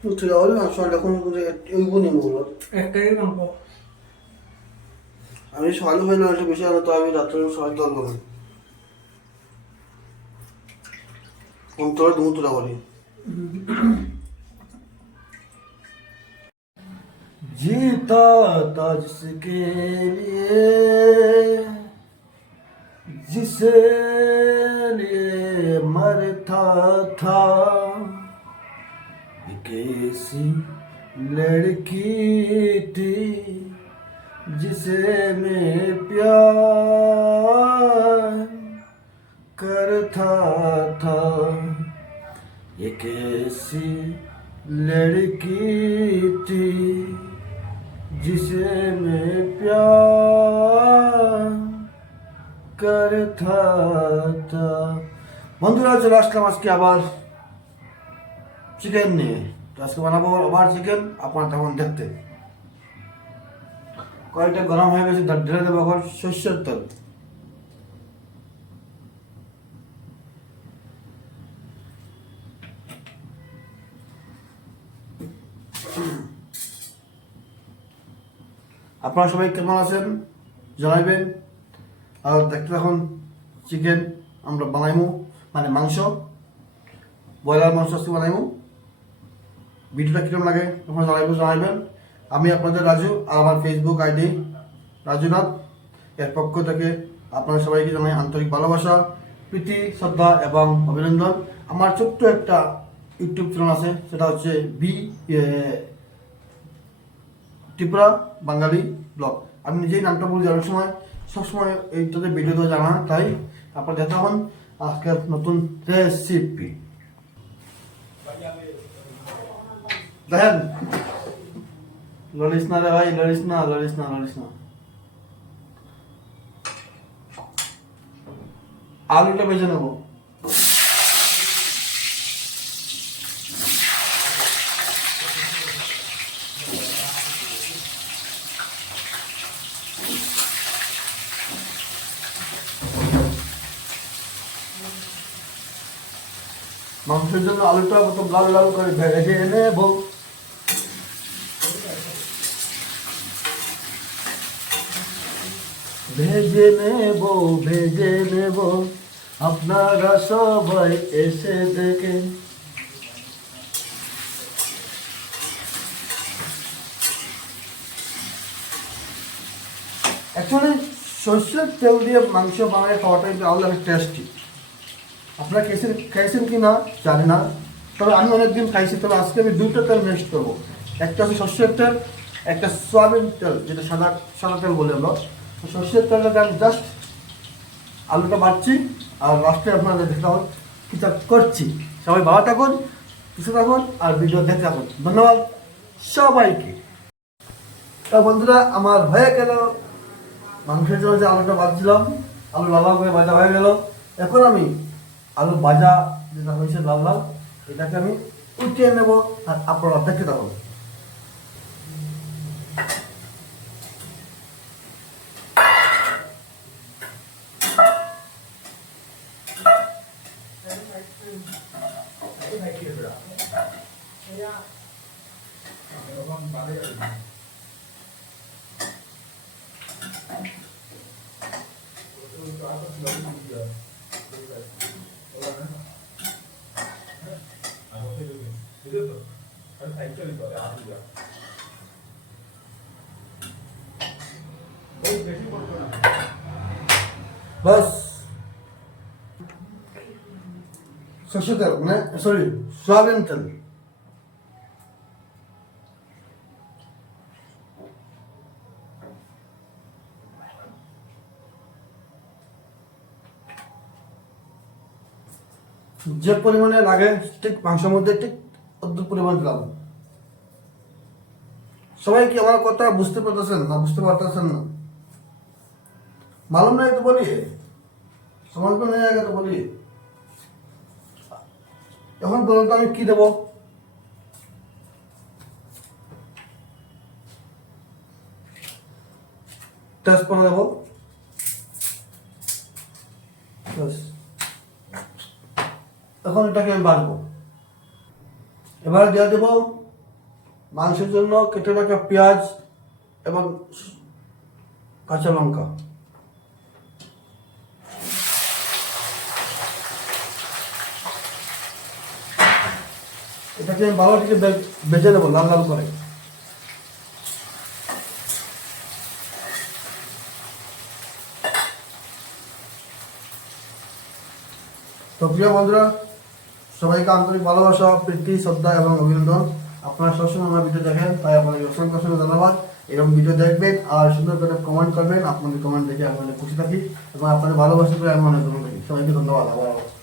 তুই আর মাংস এখন ওইগুলো নিবো বলো। একটাই মাংস। আমি সকালে হয় না, একটু বেশি আনো তো আমি রাত্রে সকাল ধরবো না। কম তোরা দুমু তোলা করি। जीता था जिसके लिए, जिसे लिए मरता था, एक ऐसी लड़की थी जिसे मैं प्यार करता था, एक ऐसी लड़की थी जिसे मैं प्यार करता था। বন্ধুরা চলে আসলাম আজকে আবার চিকেন নিয়ে। তো আজকে বানাবো আবার চিকেন, আপনারা তখন দেখতে। কড়াইটা গরম হয়ে গেছে, ঢেলে দেবো এখন সর্ষের তেল। আপনারা সবাই কেমন আছেন জানাবেন। আর দেখতে এখন চিকেন আমরা বানাইমু, মানে মাংস, ব্রয়লার মাংস আজকে বানাইমু। ভিডিওটা কিরকম লাগে আপনারা জানাবেন। আমি আপনাদের রাজু, আর আমার ফেসবুক আইডি রাজুনাথ। এর পক্ষ থেকে আপনারা সবাইকে জানাই আন্তরিক ভালোবাসা, প্রীতি, শ্রদ্ধা এবং অভিনন্দন। আমার ছোট্ট একটা ইউটিউব চ্যানেল আছে, সেটা হচ্ছে ত্রিপুরা বাঙালি ব্লগ। আমি নিজেই নামটা বলি অনেক সময়, সবসময় এইটাতে ভিডিও দেওয়া জানা, তাই আপনারা দেখা হন আজকের নতুন রেসিপি। দেখেন, লড়িস না রে ভাই, লড়িস না, লড়িস না, লড়িস না। আলুটা বেছে নেবো। মাংসের জন্য আলুটা প্রথম লাল লাল করে ভেজে নেব। ভেজে নেব, ভেজে নেব, আপনারা সবাই এসে দেখেন। অ্যাকচুয়ালি সর্ষের তেল দিয়ে মাংস বানায় খাওয়াটা কিন্তু আলাদা একটা টেস্টি। আপনারা খাইছেন কি না জানি না, তবে আমি অনেকদিন খাইছি। তবে আজকে আমি দুটো তেল মিক্স করবো, একটা হচ্ছে সর্ষের তেল, একটা সয়াবিন তেল, যেটা সাদা সাদা তেল বলি আমরা। সর্ষের তেলটাকে আমি জাস্ট আলুটা বাড়ছি, আর লাস্টে আপনাদের দেখাবো কিছু করছি। সবাই ভালো থাকুন, সুস্থ থাকুন, আর ভিডিও দেখতে থাকুন। ধন্যবাদ সবাইকে। তা বন্ধুরা, আমার হয়ে গেল মাংসের জন্য যে আলুটা ভাজছিলাম, আলু লাল লাল করে ভাজা হয়ে গেল। এখন আমি আলু ভাজা যেটা হয়েছে লাল লাল, এটাকে আমি উঠিয়ে নেব, আর আপনারা দেখতে থাকুন। বাস সর্ষের তেল, মানে সরি সয়াবিন তেল। যে পরিমাণে লাগে ঠিক মাংসের মধ্যে ঠিক অদ্ভুত পরিমাণ দিলাম। সবাই কি আমার কথা বুঝতে পারতেছেন না বুঝতে পারতেছেন না? মালুম নাই তো বলি, সমাজ তো নেই আগে তো বলি। এখন বলুন তো আমি কি দেবো? তেজপাতা দেবো, এখন এটাকে আমি বাড়বো। এবার দিয়ে দেবো মাংসের জন্য কেটে রাখা পেঁয়াজ এবং কাঁচা লঙ্কা, এটাকে আমি ভালো থেকে বেজে নেবো লাল লাল করে। তো প্রিয় বন্ধুরা, সবাইকে আন্তরিক ভালোবাসা, প্রীতি, শ্রদ্ধা এবং অভিনন্দন। আপনারা সবসময় আমার ভিডিও দেখেন, তাই আপনাদের অসংখ্য অসংখ্য ধন্যবাদ। এরকম ভিডিও দেখবেন আর সুন্দর করে কমেন্ট করবেন। আপনাদের কমেন্ট দেখে আমি অনেক খুশি থাকি এবং আপনাদের ভালোবাসা করে আমি অনেক ধন্যবাদ। সবাইকে ধন্যবাদ আবার।